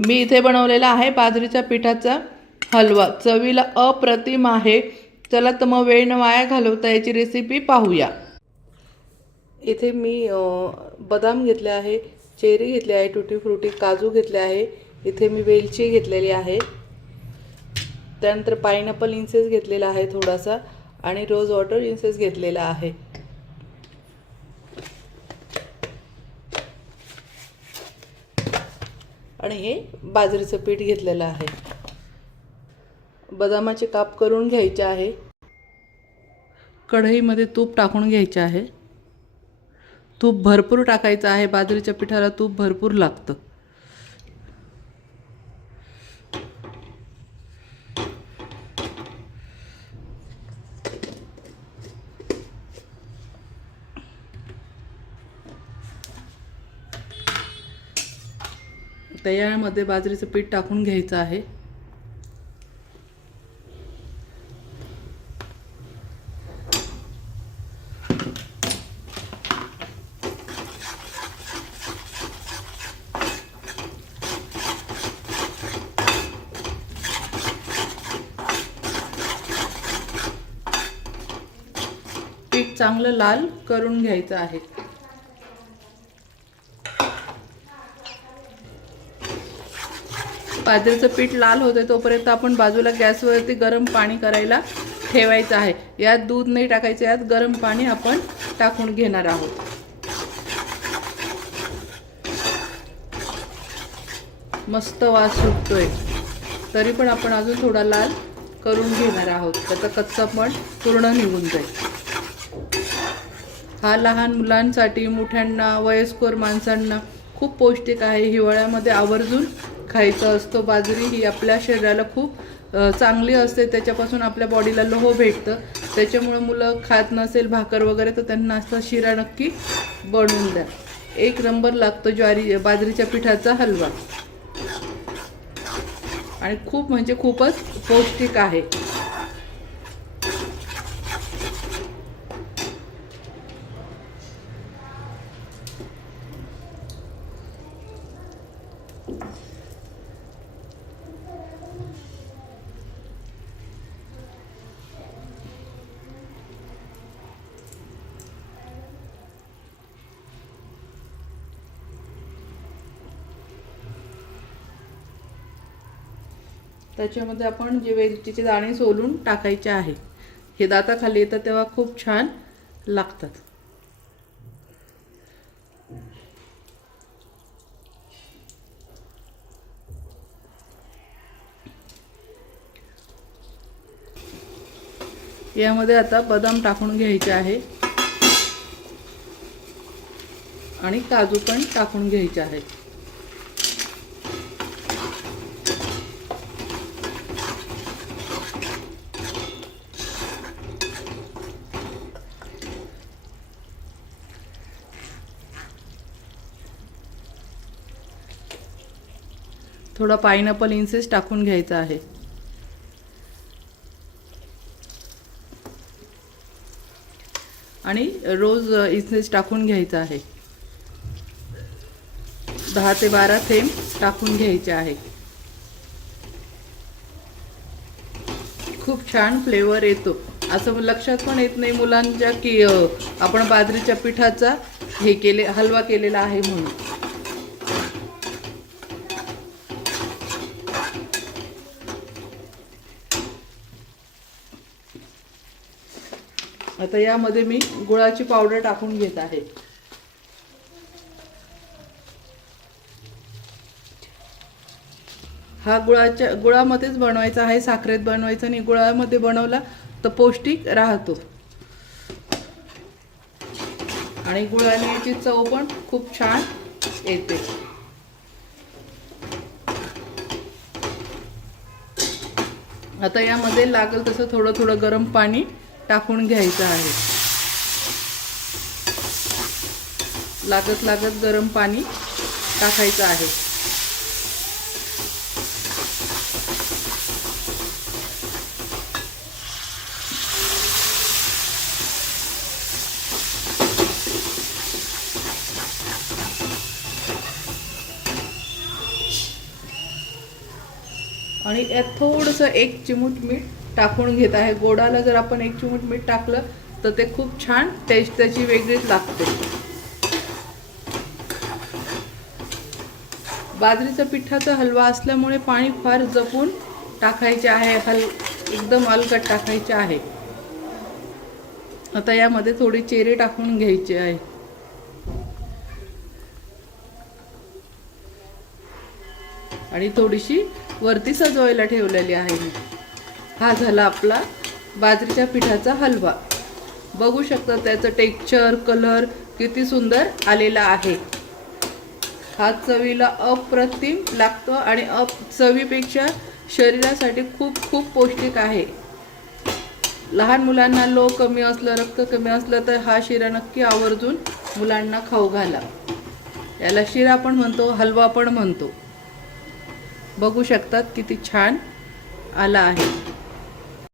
मी इथे बनवलेला आहे बाजरीच्या पिठाचा हलवा, चवीला अप्रतिम आहे। चला तर मग वेळ न वाया घालवता याची रेसिपी पाहूया। इथे मी बदाम घेतले आहे, चेरी घेतले आहे, टुटी फ्रुटी, काजू घेतले आहे, इथे मी वेलची घेतलेली आहे, त्यानंतर पाइनएपल इन्सेस घेतलेला आहे थोडासा आणि रोज वॉटर इन्सेस घेतलेला आहे। आणि हे बाजरीचं पीठ घेतलेलं आहे। बदामाचे काप करून घ्यायचे आहे। कढईमध्ये तूप टाकून घ्यायचे आहे। तूप भरपूर टाकायचं आहे, बाजरीच्या पिठाला तूप भरपूर लागतं। त्यामध्ये बाजरीचं पीठ टाकून घ्यायचं आहे। पीठ चांगलं लाल करून घ्यायचं आहे। बाजरीचं पीठ लाल होते तोपर्यंत आपण बाजूला गॅसवरती गरम पाणी करायला ठेवायचं आहे। यात दूध नाही टाकायचं, यात गरम पाणी आपण टाकून घेणार आहोत। मस्त वास सुटतोय, तरी पण आपण अजून थोडा लाल करून घेणार आहोत, त्याचा कच्चापण पूर्ण निघून जाईल। हा लहान मुलांसाठी, मोठ्यांना, वयस्कर माणसांना खूप पौष्टिक आहे। हिवाळ्यामध्ये आवर्जून खायचं असतं। बाजरी ही आपल्या शरीराला खूप चांगली असते, त्याच्यापासून आपल्या बॉडीला लोह भेटतं। त्याच्यामुळे मुलं खात नसेल भाकर वगैरे तर त्यांना असं शिरा नक्की बनवून द्या, एक नंबर लागतो बाजरीच्या पिठाचा हलवा आणि खूप म्हणजे खूपच पौष्टिक आहे। त्याच्यामध्ये आपण जे वेलचीचे दाणे सोलून टाकायचे आहे। हे दाताखाली येतं तेव्हा खूप छान लागतात। यामध्ये आता बदाम टाकून घ्यायचे आहे आणि काजू पण टाकून घ्यायचे आहे। थोडा पाइनएपल इन्सेस टाकून घ्यायचा आहे आणि रोज इन्सेस टाकून घ्यायचा आहे। 10 ते 12 थेंब टाकून घ्यायचे आहे। खूप छान फ्लेवर येतो। असं लक्षात पण येत नाही मुलांच्या की आपण बाजरीच्या पिठाचा हलवा केलेला आहे म्हणून। आता यामध्ये मी गुळाची पावडर टाकून घेत आहे। हा गुळामध्येच बनवायचा आहे, साखरेत बनवायचा नाही। गुळामध्ये बनवला तर पौष्टिक राहतो आणि गुळाने याची चव पण खूप छान येते। आता यामध्ये लागेल तसं थोडं थोडं गरम पाणी टाकून घ्यायचं आहे। लागत लागत गरम पाणी टाकायचं आहे। आणि यात थोडंसं 1 चिमूट मीठ टाकून घेत आहे. गोडाला जर आपण 1 चिमूट मीठ टाकलं तर ते खूप छान टेस्ट त्याची वेगळीच लागते. बाजरीचा पिठाचा हलवा असल्यामुळे पाणी फार जपून टाकायचे आहे. एकदम अलगट टाकायचे आहे. आता यामध्ये थोडी चेरी टाकून घ्यायची आहे. आणि थोडीशी वरती सजवायला ठेवलेली आहे मी. हा झाला आपला बाजरीच्या पिठाचा हलवा. बघू शकता त्याचं टेक्स्चर, कलर किती सुंदर आलेला आहे. हा चवीला अप्रतिम लागतो आणि चवीपेक्षा शरीरासाठी खूप खूप पौष्टिक आहे. लहान मुलांना लो कमी असलं, रक्त कमी असलं तर हा शिरा नक्की आवर्जून मुलांना खाऊ घाला. याला शिरा पण म्हणतो, हलवा पण म्हणतो. बघू शकतात किती छान आला आहे.